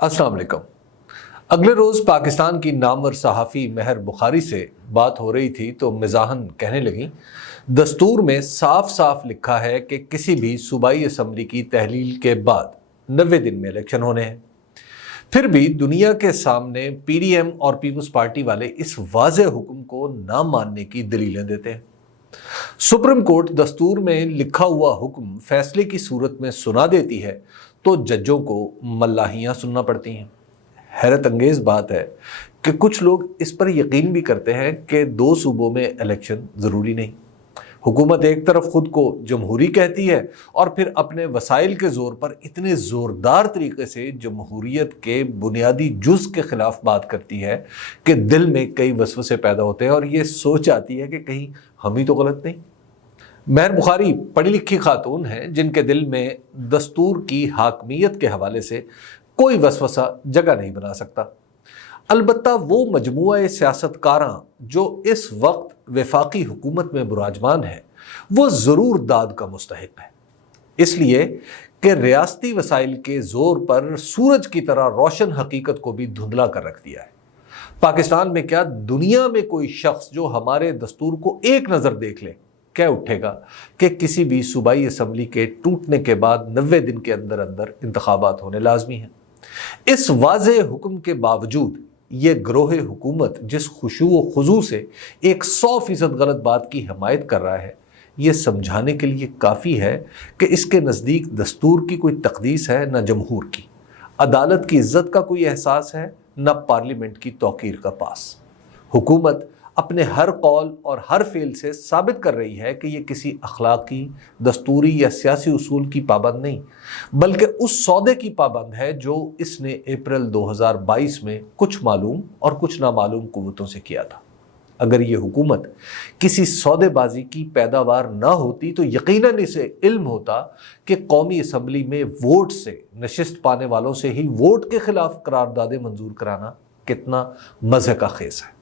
अस्सलाम वालेकुम। अगले रोज़ पाकिस्तान की नामवर सहाफ़ी महर बुखारी से बात हो रही थी तो मिज़ाहन कहने लगी, दस्तूर में साफ साफ लिखा है कि किसी भी सूबाई असम्बली की तहलील के बाद 90 दिन में इलेक्शन होने हैं। फिर भी दुनिया के सामने पीडीएम और पीपल्स पार्टी वाले इस वाज़े हुक्म को ना मानने की दलीलें देते हैं। सुप्रीम कोर्ट दस्तूर में लिखा हुआ हुक्म फैसले की सूरत में सुना देती है तो जजों को मल्लाहियाँ सुनना पड़ती हैं। हैरत अंगेज बात है कि कुछ लोग इस पर यकीन भी करते हैं कि दो सूबों में इलेक्शन ज़रूरी नहीं। हुकूमत एक तरफ खुद को जमहूरी कहती है और फिर अपने वसाइल के ज़ोर पर इतने ज़ोरदार तरीके से जमहूरियत के बुनियादी जुज़ के ख़िलाफ़ बात करती है कि दिल में कई वसवसे पैदा होते हैं और ये सोच आती है कि कहीं हम ही तो गलत नहीं। महर बुखारी पढ़ी लिखी खातून हैं जिनके दिल में दस्तूर की हाकमियत के हवाले से कोई वसवसा जगह नहीं बना सकता। अलबत्ता वो मजमुआ सियासतकारां जो इस वक्त वफाकी हुकूमत में बुराजमान है वो ज़रूर दाद का मुस्तहिक है, इसलिए कि रियासती वसाइल के ज़ोर पर सूरज की तरह रोशन हकीकत को भी धुंधला कर रख दिया है। पाकिस्तान में क्या दुनिया में कोई शख्स जो हमारे दस्तूर को एक नज़र देख ले कह उठेगा कि किसी भी सूबाई असम्बली के टूटने के बाद 90 दिन के अंदर अंदर इंतखाबात होने लाजमी हैं। इस वाज़े हुक्म के बावजूद ये ग्रोह हुकूमत जिस खुशू व खुजू से एक 100% गलत बात की हिमायत कर रहा है, ये समझाने के लिए काफ़ी है कि इसके नज़दीक दस्तूर की कोई तकदीस है न जमहूर की, अदालत की इज़्ज़त का कोई एहसास है न पार्लियामेंट की तौकीर का पास। हुकूमत अपने हर कौल और हर फेल से साबित कर रही है कि ये किसी अखलाकी, दस्तूरी या सियासी उसूल की पाबंद नहीं, बल्कि उस सौदे की पाबंद है जो इसने अप्रैल 2022 में कुछ मालूम और कुछ नामालूम कुव्वतों से किया था। अगर ये हुकूमत किसी सौदेबाजी की पैदावार ना होती तो यकीनन इसे इल्म होता कि कौमी असम्बली में वोट से नशिस्त पाने वालों से ही वोट के खिलाफ करारदादें मंजूर कराना कितना मज़े का खेस है।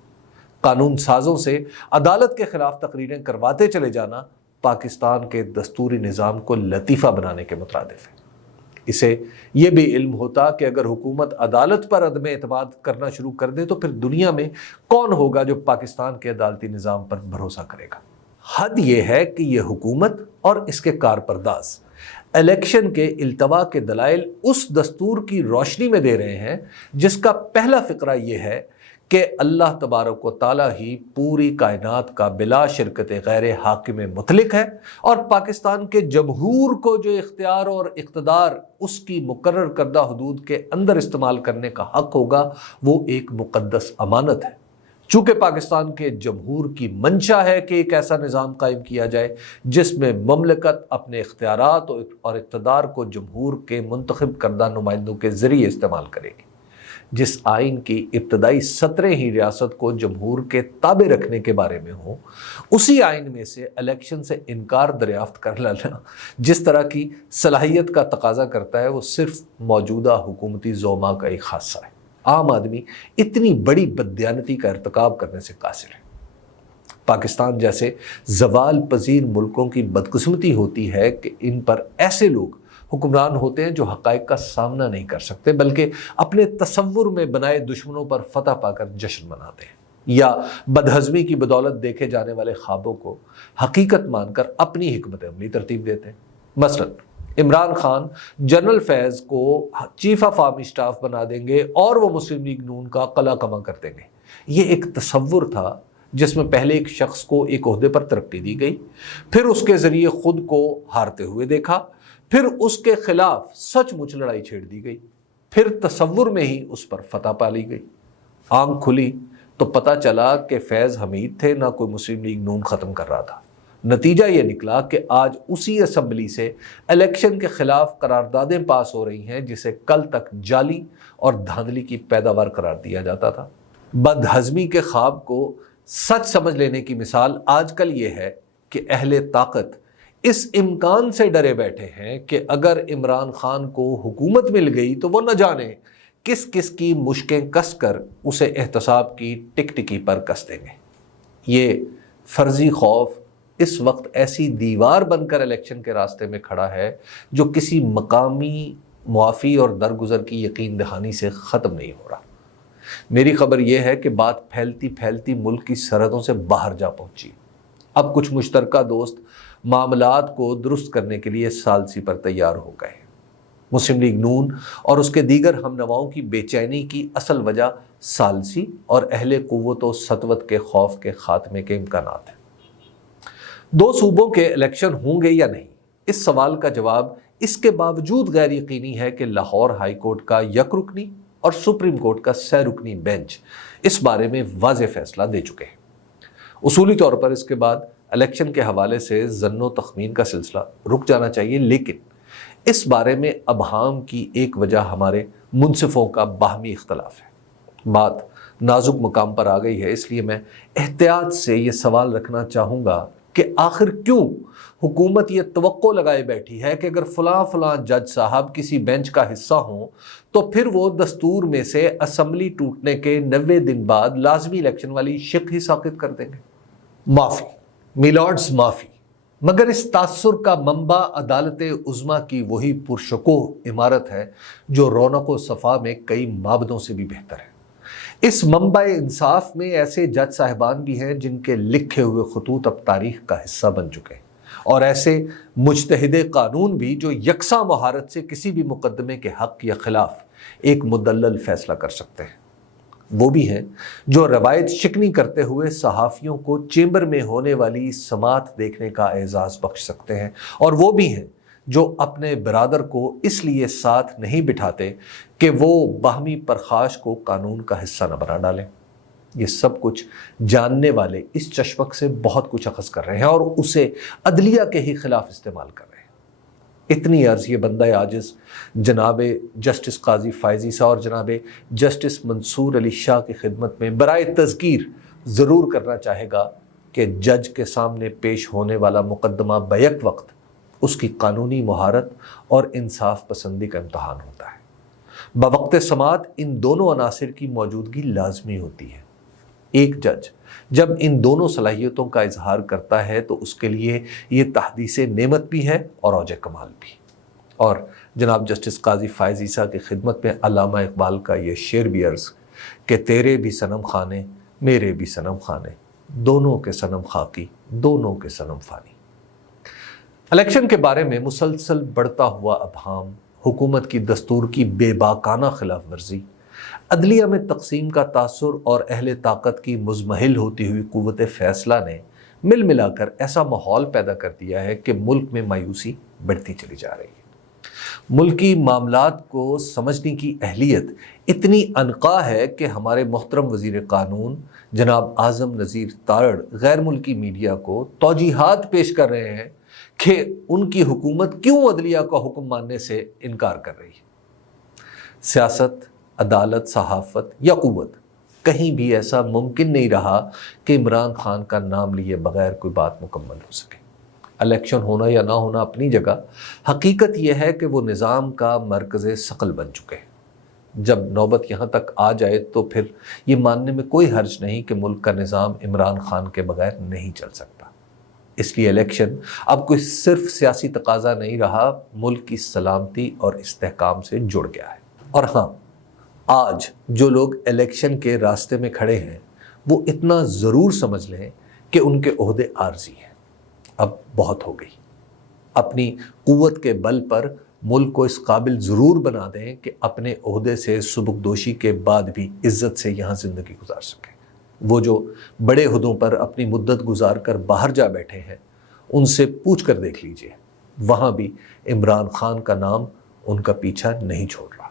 कानून साजों से अदालत के खिलाफ तकरीरें करवाते चले जाना पाकिस्तान के दस्तूरी निज़ाम को लतीफ़ा बनाने के मुतरादिफ है। इसे यह भी इल्म होता कि अगर हुकूमत अदालत पर अदम एतमाद करना शुरू कर दे तो फिर दुनिया में कौन होगा जो पाकिस्तान के अदालती निज़ाम पर भरोसा करेगा। हद यह है कि यह हुकूमत और इसके कारपरदाज इलेक्शन के इल्तवा के दलाइल उस दस्तूर की रोशनी में दे रहे हैं जिसका पहला फ़िक्रा यह है कि अल्लाह तबारक व तआला ही पूरी कायनात का बिला शिरकत गैर हाकिम मुतलिक है और पाकिस्तान के जमहूर को जो इख्तियार और इक़्तिदार उसकी मुकर्रर करदा हदूद के अंदर इस्तेमाल करने का हक़ होगा वो एक मुक़द्दस अमानत है। चूँकि पाकिस्तान के जमहूर की मंशा है कि एक ऐसा निज़ाम कायम किया जाए जिसमें ममलकत अपने इख्तियारात और इक़्तिदार को जमहूर के मुंतखब करदा नुमाइंदों के ज़रिए इस्तेमाल करेगी। जिस आइन की इब्तदाई सतरें ही रियासत को जमहूर के ताबे रखने के बारे में हो, उसी आइन में से इलेक्शन से इनकार दरियाफ्त कर लेना जिस तरह की सलाहियत का तकाजा करता है वो सिर्फ मौजूदा हुकूमती ज़ोमा का एक खासा है। आम आदमी इतनी बड़ी बददियानती का इर्तिकाब करने से कासिर है। पाकिस्तान जैसे ज़वाल पजीर मुल्कों की बदकिस्मती होती है कि इन पर ऐसे लोग हुक्मरान होते हैं जो हक़ाइक़ का सामना नहीं कर सकते बल्कि अपने तसव्वुर में बनाए दुश्मनों पर फतह पाकर जश्न मनाते हैं या बदहज़मी की बदौलत देखे जाने वाले ख्वाबों को हकीकत मानकर अपनी हिकमत अमली तरतीब देते हैं। मसलन इमरान खान जनरल फैज़ को चीफ ऑफ आर्मी स्टाफ बना देंगे और वो मुस्लिम लीग नून का कला कमा कर देंगे। ये एक तसव्वुर था जिसमें पहले एक शख्स को एक ओहदे पर तरक्की दी गई, फिर उसके ज़रिए ख़ुद को हारते हुए देखा, फिर उसके खिलाफ सचमुच लड़ाई छेड़ दी गई, फिर तसव्वुर में ही उस पर फतह पा ली गई। आंख खुली तो पता चला कि फैज़ हमीद थे ना कोई मुस्लिम लीग नून ख़त्म कर रहा था। नतीजा ये निकला कि आज उसी असम्बली से इलेक्शन के खिलाफ करारदादें पास हो रही हैं जिसे कल तक जाली और धांधली की पैदावार करार दिया जाता था। बदहज़मी के ख्वाब को सच समझ लेने की मिसाल आजकल ये है कि अहले ताकत इस इम्कान से डरे बैठे हैं कि अगर इमरान खान को हुकूमत मिल गई तो वो न जाने किस किस की मुश्कें कस कर उसे एहतसाब की टिकटिकी पर कस देंगे। ये फर्जी खौफ इस वक्त ऐसी दीवार बनकर इलेक्शन के रास्ते में खड़ा है जो किसी मकामी معافی اور درگزر کی یقین دہانی سے ختم نہیں ہو رہا۔ میری خبر یہ ہے کہ بات پھیلتی پھیلتی ملک کی سرحدوں سے باہر جا پہنچی۔ اب کچھ مشترکہ دوست معاملات کو درست کرنے کے لیے ثالثی پر تیار ہو گئے۔ مسلم لیگ نون اور اس کے دیگر ہم نواؤں کی بے چینی کی اصل وجہ ثالثی اور اہل قوت و سطوت کے خوف کے خاتمے کے امکانات ہیں۔ 2 صوبوں کے الیکشن ہوں گے یا نہیں، اس سوال کا جواب اس کے باوجود غیر یقینی ہے کہ لاہور ہائی کورٹ کا یک رکنی اور سپریم کورٹ کا 6 رکنی بینچ اس بارے میں واضح فیصلہ دے چکے ہیں۔ اصولی طور پر اس کے بعد الیکشن کے حوالے سے ظن و تخمین کا سلسلہ رک جانا چاہیے، لیکن اس بارے میں ابہام کی ایک وجہ ہمارے منصفوں کا باہمی اختلاف ہے۔ بات نازک مقام پر آ گئی ہے، اس لیے میں احتیاط سے یہ سوال رکھنا چاہوں گا کہ آخر کیوں حکومت یہ توقع لگائے بیٹھی ہے کہ اگر فلاں جج صاحب کسی بینچ کا حصہ ہوں تو پھر وہ دستور میں سے اسمبلی ٹوٹنے کے 90 دن بعد لازمی الیکشن والی شق ہی ساقط کر دیں گے۔ معافی میلارڈز، معافی، مگر اس تاثر کا منبع عدالت عظمیٰ کی وہی پرشکوہ عمارت ہے جو رونق و صفا میں کئی معبدوں سے بھی بہتر ہے۔ اس منبع انصاف میں ایسے جج صاحبان بھی ہیں جن کے لکھے ہوئے خطوط اب تاریخ کا حصہ بن چکے ہیں، اور ایسے مجتہد قانون بھی جو یکساں مہارت سے کسی بھی مقدمے کے حق یا خلاف ایک مدلل فیصلہ کر سکتے ہیں۔ وہ بھی ہیں جو روایت شکنی کرتے ہوئے صحافیوں کو چیمبر میں ہونے والی سماعت دیکھنے کا اعزاز بخش سکتے ہیں، اور وہ بھی ہیں جو اپنے برادر کو اس لیے ساتھ نہیں بٹھاتے کہ وہ باہمی پرخاش کو قانون کا حصہ نہ بنا ڈالیں۔ یہ سب کچھ جاننے والے اس چشمک سے بہت کچھ اخذ کر رہے ہیں اور اسے عدلیہ کے ہی خلاف استعمال کر رہے ہیں۔ اتنی عرض یہ بندہ عاجز جناب جسٹس قاضی فائزی صاحب اور جناب جسٹس منصور علی شاہ کی خدمت میں برائے تذکیر ضرور کرنا چاہے گا کہ جج کے سامنے پیش ہونے والا مقدمہ بیک وقت اس کی قانونی مہارت اور انصاف پسندی کا امتحان ہوتا ہے۔ بوقت سماعت ان دونوں عناصر کی موجودگی لازمی ہوتی ہے۔ ایک جج جب ان دونوں صلاحیتوں کا اظہار کرتا ہے تو اس کے لیے یہ تحدیث نعمت بھی ہے اور اوج کمال بھی۔ اور جناب جسٹس قاضی فائز عیسیٰ کی خدمت میں علامہ اقبال کا یہ شعر بھی عرض کہ تیرے بھی صنم خانے میرے بھی صنم خانے، دونوں کے صنم خاکی دونوں کے صنم فانی۔ الیکشن کے بارے میں مسلسل بڑھتا ہوا ابہام، حکومت کی دستور کی بے باکانہ خلاف ورزی، عدلیہ میں تقسیم کا تاثر اور اہل طاقت کی مزمحل ہوتی ہوئی قوت فیصلہ نے مل ملا کر ایسا ماحول پیدا کر دیا ہے کہ ملک میں مایوسی بڑھتی چلی جا رہی ہے۔ ملکی معاملات کو سمجھنے کی اہلیت اتنی انقا ہے کہ ہمارے محترم وزیر قانون جناب اعظم نذیر تارڑ غیر ملکی میڈیا کو توجیہات پیش کر رہے ہیں کہ ان کی حکومت کیوں عدلیہ کا حکم ماننے سے انکار کر رہی ہے۔ سیاست، عدالت، صحافت یا قوت، کہیں بھی ایسا ممکن نہیں رہا کہ عمران خان کا نام لیے بغیر کوئی بات مکمل ہو سکے۔ الیکشن ہونا یا نہ ہونا اپنی جگہ، حقیقت یہ ہے کہ وہ نظام کا مرکز ثقل بن چکے ہیں۔ جب نوبت یہاں تک آ جائے تو پھر یہ ماننے میں کوئی حرج نہیں کہ ملک کا نظام عمران خان کے بغیر نہیں چل سکتا۔ اس لیے الیکشن اب کوئی صرف سیاسی تقاضا نہیں رہا، ملک کی سلامتی اور استحکام سے جڑ گیا ہے۔ اور ہاں، آج جو لوگ الیکشن کے راستے میں کھڑے ہیں وہ اتنا ضرور سمجھ لیں کہ ان کے عہدے عارضی ہیں، اب بہت ہو گئی۔ اپنی قوت کے بل پر ملک کو اس قابل ضرور بنا دیں کہ اپنے عہدے سے سبکدوشی کے بعد بھی عزت سے یہاں زندگی گزار سکیں۔ وہ جو بڑے عہدوں پر اپنی مدت گزار کر باہر جا بیٹھے ہیں ان سے پوچھ کر دیکھ لیجئے، وہاں بھی عمران خان کا نام ان کا پیچھا نہیں چھوڑ رہا۔